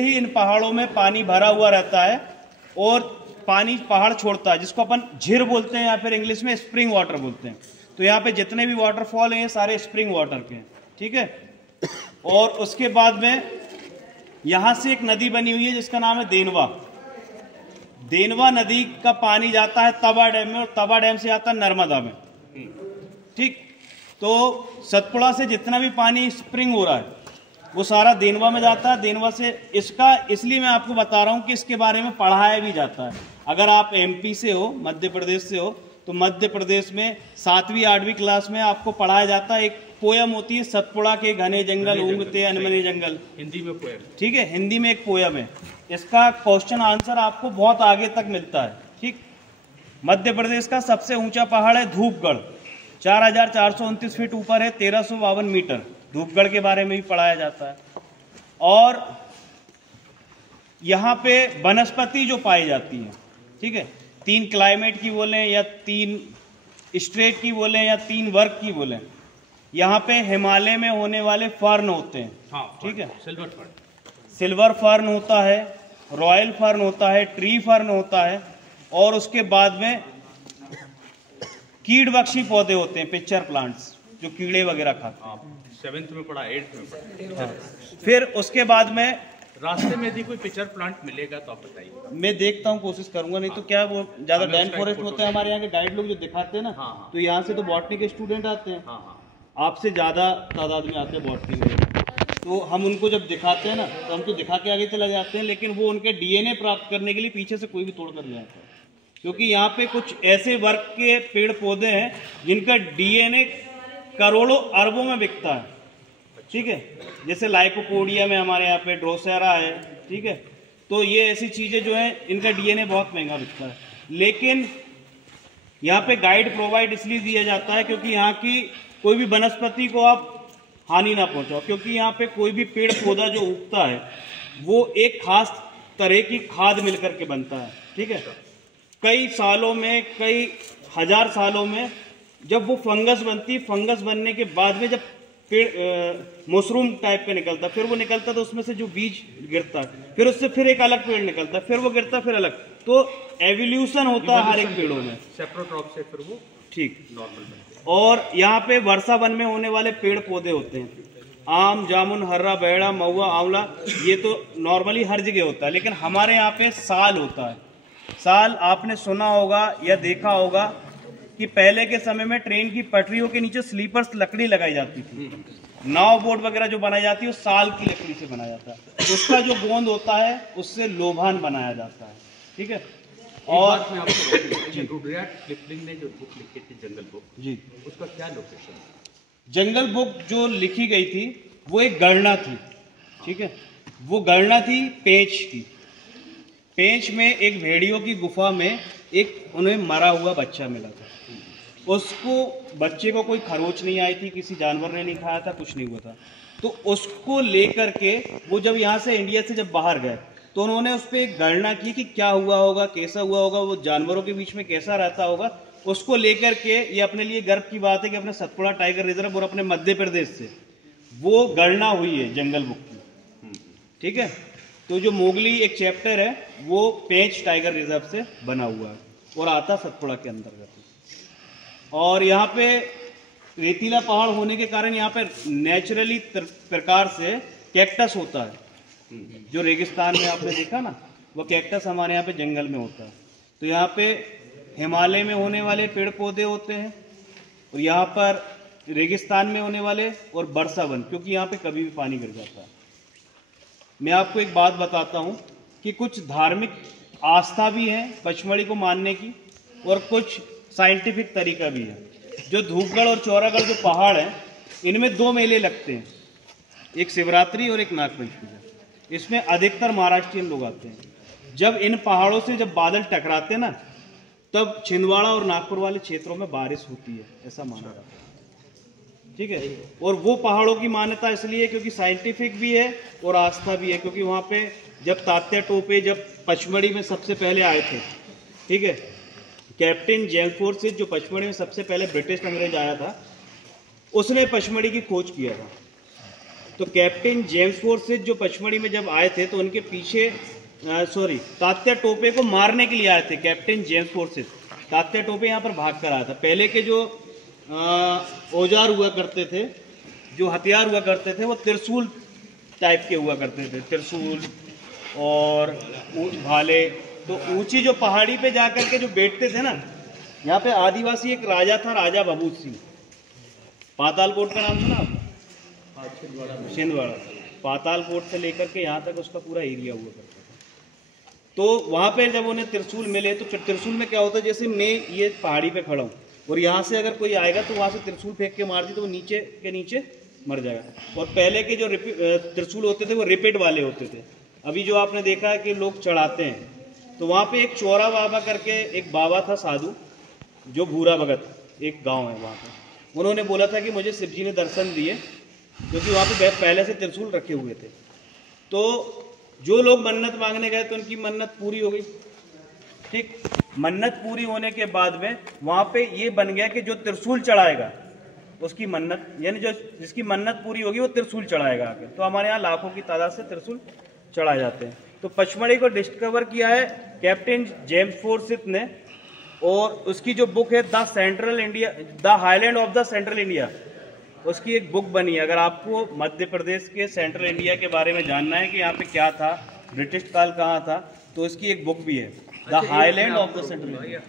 ही इन पहाड़ों में पानी भरा हुआ रहता है और पानी पहाड़ छोड़ता है, जिसको अपन झीर बोलते हैं या फिर इंग्लिश में स्प्रिंग वाटर बोलते हैं। तो यहाँ पे जितने भी वाटरफॉल हैं ये सारे स्प्रिंग वाटर के हैं, ठीक है। और उसके बाद में यहाँ से एक नदी बनी हुई है जिसका नाम है देनवा। देनवा नदी का पानी जाता है तवा डैम में और तवा डैम से आता है नर्मदा में, ठीक। तो सतपुड़ा से जितना भी पानी स्प्रिंग हो रहा है वो सारा देनवा में जाता है। देनवा से इसका इसलिए मैं आपको बता रहा हूँ कि इसके बारे में पढ़ाया भी जाता है। अगर आप एमपी से हो, मध्य प्रदेश से हो, तो मध्य प्रदेश में 7वीं 8वीं क्लास में आपको पढ़ाया जाता है। एक पोयम होती है, सतपुड़ा के घने जंगल ऊँघते अनमने जंगल, हिंदी में पोयम, ठीक है, हिंदी में एक पोयम है। इसका क्वेश्चन आंसर आपको बहुत आगे तक मिलता है, ठीक। मध्य प्रदेश का सबसे ऊंचा पहाड़ है धूपगढ़, 4429 फीट ऊपर है, 1352 मीटर। धूपगढ़ के बारे में भी पढ़ाया जाता है। और यहाँ पे वनस्पति जो पाई जाती है, ठीक है, 3 क्लाइमेट की बोलें या 3 स्ट्रेट की बोलें या 3 वर्ग की बोलें, यहाँ पे हिमालय में होने वाले फर्न होते हैं, हाँ, ठीक है। सिल्वर फर्न होता है, रॉयल फर्न होता है, ट्री फर्न होता है, और उसके बाद में कीड़बख्शी पौधे होते हैं, पिक्चर प्लांट्स, जो कीड़े वगैरह खाते हैं। 7th में पढ़ा, 8th में पढ़ा। हाँ। फिर उसके बाद में रास्ते में यदि कोई पिक्चर प्लांट मिलेगा तो आप बताइए। मैं देखता हूँ, कोशिश करूंगा, नहीं तो क्या वो ज्यादा डैन फॉरेस्ट होते हैं हमारे यहाँ के गाइड लोग जो दिखाते हैं ना, तो यहाँ से तो बॉटनी के स्टूडेंट आते हैं, आपसे ज्यादा तादाद में आते हैं बॉटनी में। तो हम उनको जब दिखाते हैं ना तो हम तो दिखा के आगे चले जाते हैं, लेकिन वो उनके डीएनए प्राप्त करने के लिए पीछे से कोई भी तोड़ कर ले आता है। क्योंकि यहाँ पे कुछ ऐसे वर्ग के पेड़ पौधे हैं जिनका डीएनए करोड़ों अरबों में बिकता है, ठीक है। जैसे लाइकोपोडिया में हमारे यहाँ पे ड्रोसेरा है, ठीक है। तो ये ऐसी चीजें जो हैं इनका डीएनए बहुत महंगा बिकता है। लेकिन यहाँ पे गाइड प्रोवाइड इसलिए दिया जाता है क्योंकि यहाँ की कोई भी वनस्पति को आप हानि ना पहुंचाओ, क्योंकि यहाँ पे कोई भी पेड़ पौधा जो उगता है वो एक खास तरह की खाद मिलकर के बनता है, ठीक है। कई सालों में, कई हजार सालों में जब वो फंगस बनती है, फंगस बनने के बाद में जब पेड़ मशरूम टाइप का निकलता है, फिर वो निकलता है तो उसमें से जो बीज गिरता है, फिर उससे फिर एक अलग पेड़ निकलता है, फिर वो गिरता है, फिर अलग। तो एवोल्यूशन होता है हर एक पेड़ों में, सेप्रोट्रॉप से फिर वो ठीक नॉर्मल। और यहाँ पे वर्षा वन में होने वाले पेड़ पौधे होते हैं, आम, जामुन, हर्रा, बेड़ा, महुआ, आंवला, ये तो नॉर्मली हर जगह होता है। लेकिन हमारे यहाँ पे साल होता है। साल आपने सुना होगा या देखा होगा कि पहले के समय में ट्रेन की पटरियों के नीचे स्लीपर्स लकड़ी लगाई जाती थी। नाव बोट वगैरह जो बनाई जाती है वो साल की लकड़ी से बनाया जाता है। उसका जो गोंद होता है उससे लोभान बनाया जाता है, ठीक है। और रुडयार्ड किपलिंग ने जो बुक लिखी थी जंगल बुक, जी, उसका क्या लोकेशन है? जंगल बुक जो लिखी गई थी वो एक गणना थी, ठीक है। वो गणना थी पेंच की। पेंच में एक भेड़ियों की गुफा में एक उन्हें मरा हुआ बच्चा मिला था। उसको बच्चे को कोई खरोच नहीं आई थी, किसी जानवर ने नहीं खाया था, कुछ नहीं हुआ था। तो उसको लेकर के वो जब यहाँ से इंडिया से जब बाहर गए तो उन्होंने उस पर एक गणना की कि क्या हुआ होगा, कैसा हुआ होगा, वो जानवरों के बीच में कैसा रहता होगा। उसको लेकर के ये अपने लिए गर्व की बात है कि अपने सतपुड़ा टाइगर रिजर्व और अपने मध्य प्रदेश से वो गणना हुई है जंगल बुक की, ठीक है। तो जो मोगली एक चैप्टर है वो पेंच टाइगर रिजर्व से बना हुआ है और आता सतपुड़ा के अंतर्गत। और यहाँ पे रेतीला पहाड़ होने के कारण यहाँ पे नेचुरली प्रकार से कैक्टस होता है। जो रेगिस्तान में आपने देखा ना, वो कैक्टस हमारे यहाँ पे जंगल में होता है। तो यहाँ पे हिमालय में होने वाले पेड़ पौधे होते हैं और यहाँ पर रेगिस्तान में होने वाले और वर्षा वन, क्योंकि यहाँ पे कभी भी पानी गिर जाता है। मैं आपको एक बात बताता हूँ कि कुछ धार्मिक आस्था भी है पचमढ़ी को मानने की और कुछ साइंटिफिक तरीका भी है। जो धूपगढ़ और चौरागढ़ जो पहाड़ हैं इनमें 2 मेले लगते हैं, एक शिवरात्रि और एक नागपंचमी। इसमें अधिकतर महाराष्ट्रियन लोग आते हैं। जब इन पहाड़ों से जब बादल टकराते हैं ना तब छिंदवाड़ा और नागपुर वाले क्षेत्रों में बारिश होती है, ऐसा माना जाता है, ठीक है। और वो पहाड़ों की मान्यता इसलिए क्योंकि साइंटिफिक भी है और आस्था भी है, क्योंकि वहाँ पे जब तात्या टोपे जब पचमढ़ी में सबसे पहले आए थे, ठीक है, कैप्टन जेम्स फोर्सिस जो पचमढ़ी में सबसे पहले ब्रिटिश अंग्रेज आया था उसने पचमढ़ी की खोज किया था। तो कैप्टन जेम्स फोर्सिथ जो पचमढ़ी में जब आए थे तो उनके पीछे तात्या टोपे को मारने के लिए आए थे। Captain James Forsythe, Tatya Tope यहाँ पर भाग कर आया था। पहले के जो औजार हुआ करते थे, जो हथियार हुआ करते थे, वो त्रिशूल टाइप के हुआ करते थे, त्रिशूल और भाले। तो ऊंची जो पहाड़ी पे जाकर के जो बैठते थे ना, यहाँ पे आदिवासी एक राजा था, राजा भभूत सिंह। पातालकोट का नाम सुना आपने? छिंदवाड़ा। पातालकोट से लेकर के यहाँ तक उसका पूरा एरिया हुआ करता था। तो वहाँ पे जब उन्हें त्रिशूल मिले तो त्रिशूल में क्या होता है, जैसे मैं ये पहाड़ी पे खड़ा हूँ और यहाँ से अगर कोई आएगा तो वहाँ से त्रिशूल फेंक के मार दी तो वो नीचे के नीचे मर जाएगा। और पहले के जो त्रिशूल होते थे वो रिपिड वाले होते थे। अभी जो आपने देखा है कि लोग चढ़ाते हैं, तो वहाँ पे एक चौरा बाबा करके एक बाबा था साधु, जो भूरा भगत, एक गांव है वहाँ पे। उन्होंने बोला था कि मुझे शिव जी ने दर्शन दिए, क्योंकि वहाँ पे पहले से त्रिशूल रखे हुए थे। तो जो लोग मन्नत मांगने गए तो उनकी मन्नत पूरी हो गई। ठीक, मन्नत पूरी होने के बाद में वहाँ पे ये बन गया कि जो त्रिशूल चढ़ाएगा उसकी मन्नत, यानी जो जिसकी मन्नत पूरी होगी वो त्रिशूल चढ़ाएगा आके। तो हमारे यहाँ लाखों की तादाद से त्रिशूल चढ़ाए जाते हैं। तो पचमढ़ी को डिस्कवर किया है कैप्टन जेम्स फोर्सिथ ने, और उसकी जो बुक है the highland of the central India, उसकी एक बुक बनी है। अगर आपको मध्य प्रदेश के सेंट्रल इंडिया के बारे में जानना है कि यहाँ पे क्या था, ब्रिटिश काल कहाँ था, तो इसकी एक बुक भी है, the highland of the central India.